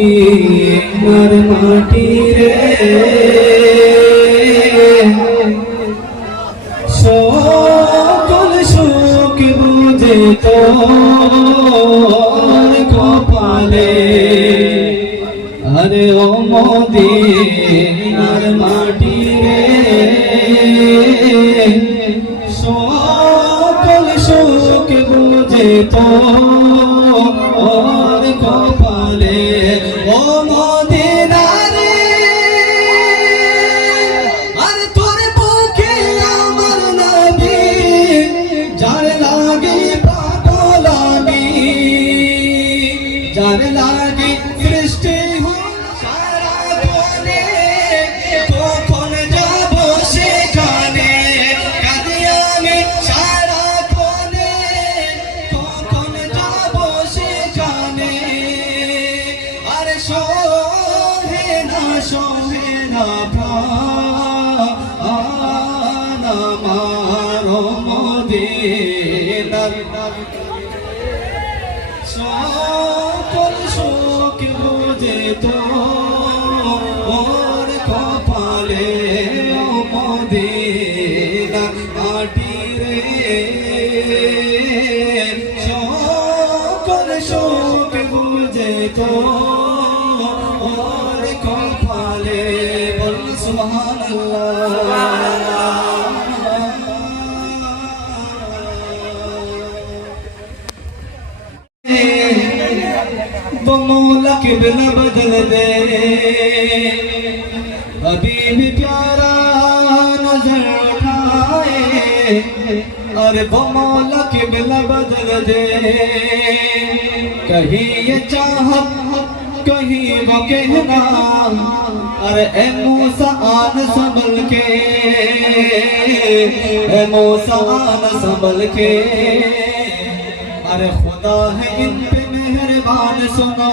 মদিনার মাটি রে সকল সুখ বুঝে তোর কপালে আরে ও মদিনার মাটি রে সকল সুখ বুঝে তোর কপালে ও মদিনা রে আর তোর বুকে আমার নবী যার লাগে পাগল আমি যার লাগে সৃষ্টি হল সারা কোণে কখন যাব সেখানে কাঁদি আমি সারা কোণে কখন যাব সেখানে আর সোহে না প্রাণ আমার মদিনার সকল সুখ বুঝে তোর কপালে মদিনার মাটি রে সকল সুখ বুঝে তোর কপালে বল সুবহানাল্লাহ वो मौला किबला बदल दे हबीब प्यारा नजर उठाए अरे वो मौला किबला बदल दे कहीं ये चाहत कहीं वो कहना अरे ए मूसा आन संभल के ए मूसा आन संभल के अरे खुदा है इन पे मेहरबान सुनो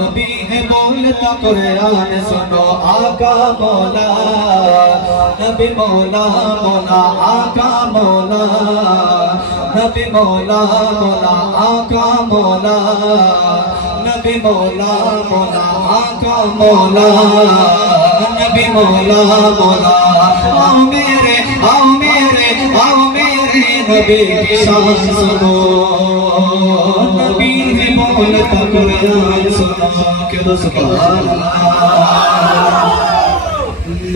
नबी है बोलता कुरान सुनो आका मौला नबी मौला मौला आका मौला नबी मौला मौला आका मौला नबी मौला मौला आका मौला नबी मौला मौला आओ मेरे नबी की शान सुनो नबी है बोलता कुरान सुनो के दो सुभान अल्लाह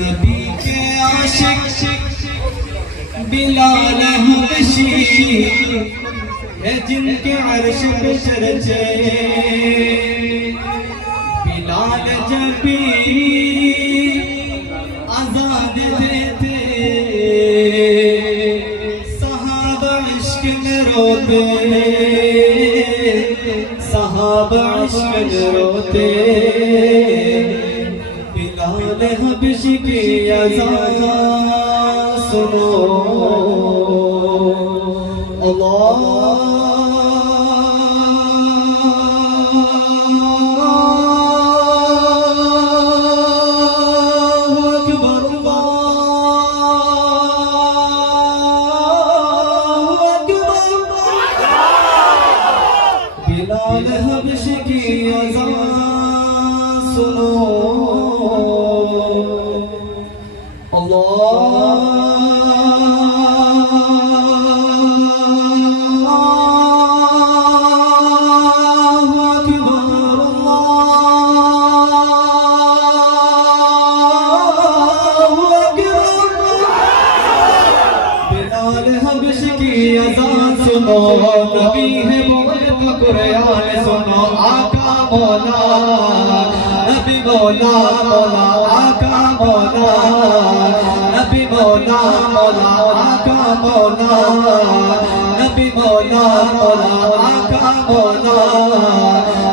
नबी के आशिक बिलाल हबशी है जिनके अर्श पे चर्चे बिलाल जब भी आजाद देते सहाबा इश्क में रोते सहाबा इश्क में रोते बिलाल हबशी की अज़ान सुनो बिलाल हबशी की अज़ान सुनो बिलाल हबशी की अज़ान सुनो नबी है बोलता कुरान सुनो आका मौला नबी मौला मौला आका मौला नबी मौला मौला आका मौला नबी मौला मौला आका मौला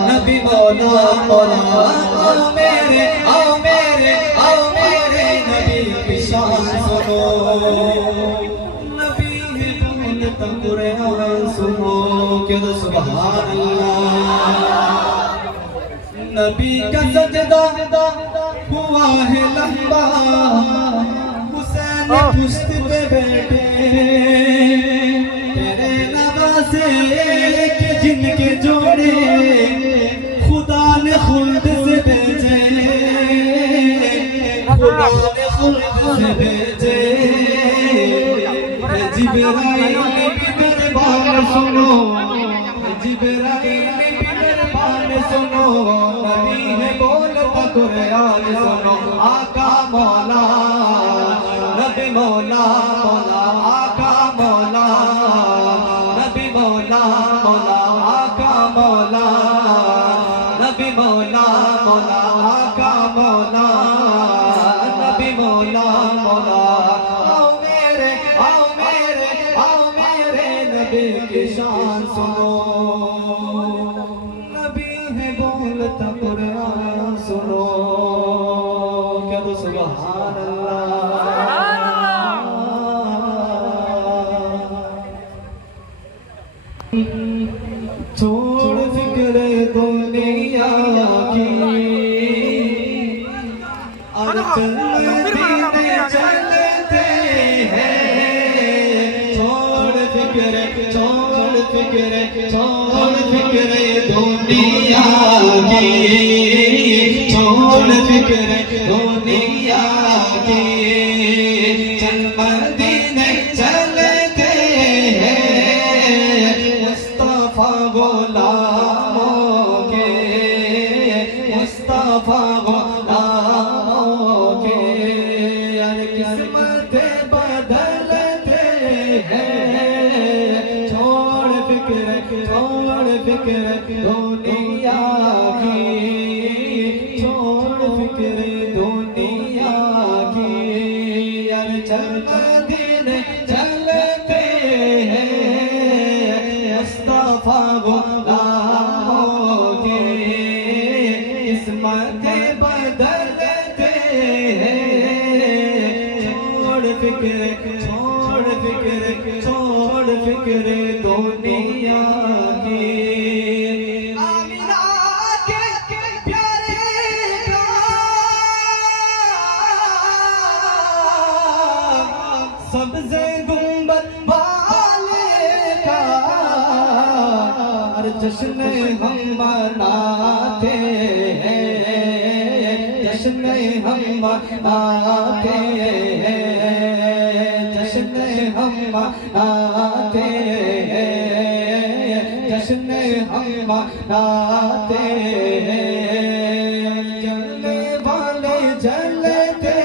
नबी मौला मौला आओ मेरे नबी की शान सुनो नबी है बोलता कुरान सुनो के दो सुभान अल्लाह नबी का सजदा हुआ है लंबा, हुसैन पुश्त पे बैठे तेरे नवासे के जिनके जोड़े खुदा ने खुल्द से भेजे, खुदा ने खुल्द से भेजे। जिब्राइल की दरबार सुनो, जिब्राइल की दरबार सुनो, नबी है बोलता कुरान सुनो। आका मौला नबी मौला मौला, आका मौला नबी मौला मौला, आका मौला नबी मौला मौला, आका मौला नबी मौला मौला। आओ मेरे आओ मेरे आओ मेरे नबी की शान सुनो, नबी है बोलता कुरान सुनो। क्या तो सुभान छोड़ फिक्र दुनिया की और चलते चलते हैं। छोड़ फिक्र छोड़ फिक्र छोड़ फिक्र दुनिया की, छोड़ फिक्र दुनिया की, चल मदीने चलते हैं। मुस्तफा गुलामों के, मुस्तफा गुलामों के किस्मत बदलते हैं। छोड़ फिक्र दुनिया की, छोड़ फिक्र दुनिया की, यार चल मदीने चलते हैं। मुस्तफा गुलामों के किस्मत बदलते हैं। छोड़ फिक्र दुनिया की। आमिना के प्यारे का सबसे गुंबद वाले का जश्न हम मनाते हैं, जश्न हम मनाते हैं, जश्न हम मनाते हैं, जश्न हम मनाते हैं। जलने वाले जलते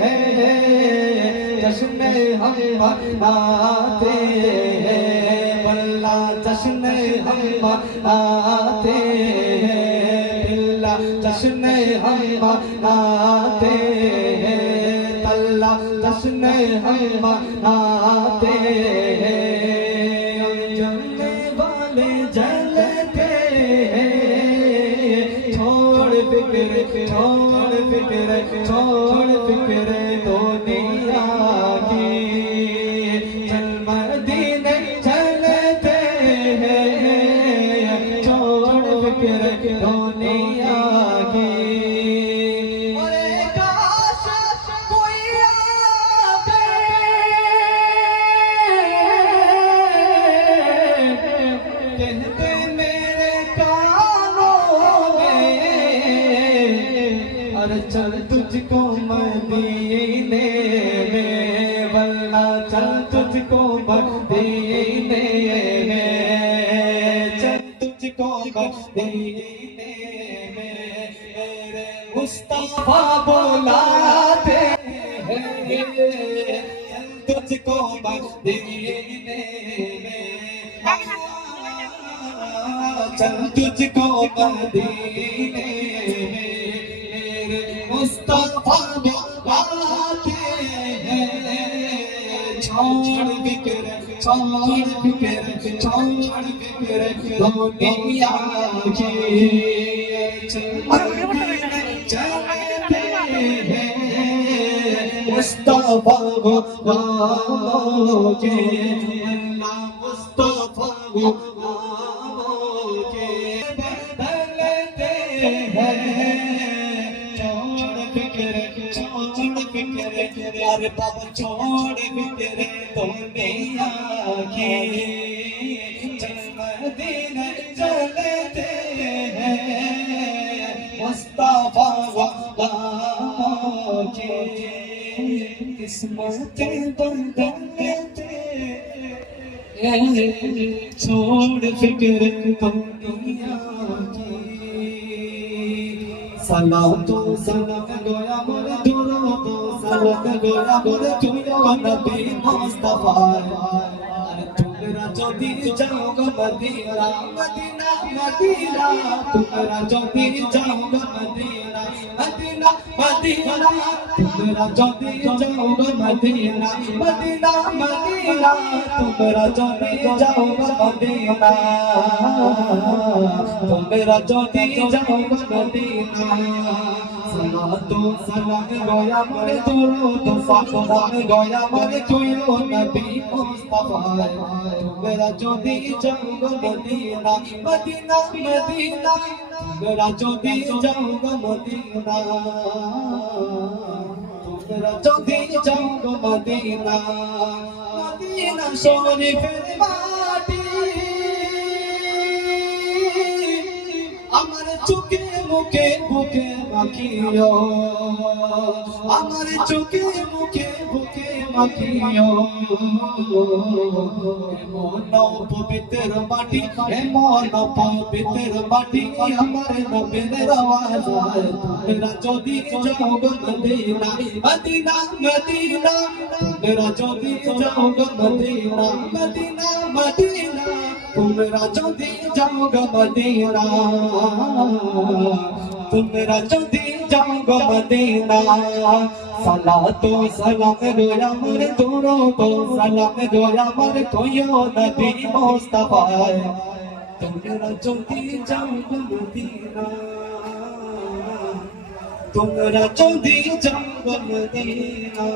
हैं, जश्न हम मनाते हैं। बल्ला जश्न हम मनाते हैं, बिल्ला जश्न हम मनाते हैं, तल्ला जश्न हम मनाते हैं। जलने वाले जलते हैं। छोड़ फिक्र दुनिया की, चल मदीने चलते हैं। छोड़ फिक्र दुनिया की। अरे काश कोई आके कहते मेरे कानों में, अरे चल तुझको मदीने में, वल्ला चल तुझको मदीने में, चल तुझको मदीने में। मेरे मुस्तफा बुलाते हैं, चल तुझको मदीने में, चल तुझको मदीने में। मुस्तफा बुलाते हैं। छोड़ फिक्र दुनिया की, चलते हैं। मुस्तफा गुलामों के, अल्लाह मुस्तफा गुलामों के बदलते हैं छोड़ फिक्रे अरे बाबा छोड़ फिक्रे दुनिया की मदीने चलते हैं मुस्तफा वाला की किस्मतें बदलते छोड़ फिक्र दुनिया की सलाम तो सलाम गोया मोर दुरो तो सलाम गोया मोर तुयो नबी मुस्तफा तुमरा যদি যাও গো মদিনা মদিনা মদিনা तुमरा যদি যাও গো মদিনা মদিনা মদিনা तुमरा যদি যাও গো মদিনা মদিনা মদিনা तुमरा যদি যাও গো মদিনা तुमरा যদি যাও গো মদিনা সালাতু সালাম গোয়া মোরে তোরো তো সালাম গোয়া মোরে তুইও নবী মুস্তাফা तुमरा যদি যাও গো মদিনা মদিনা মদিনা तुमरा যদি যাও গো মদিনা तुमरा যদি যাও গো মদিনা মদিনা শরীফের মাটি আমার চোখে মুখে বুকে মাখিও আমার চোখে মুখে বুকে মাখিও মন পবিত্র মাটি মন পবিত্র মাটি আমার নবীর আওয়াজ তোমরা যদি যাও গো মদিনা মদিনা মদিনা তোমরা যদি যাও গো মদিনা মদিনা মদিনা তোমরা যদি যাও গো মদিনা तुमरा যদি যাও গো মদিনা সালাতু সালাম গোয়া মোরে তোরো তো সালাম গোয়া মোরে তুইও নবী মুস্তাফা तुमरा যদি যাও গো মদিনা तुमरा যদি যাও গো মদিনা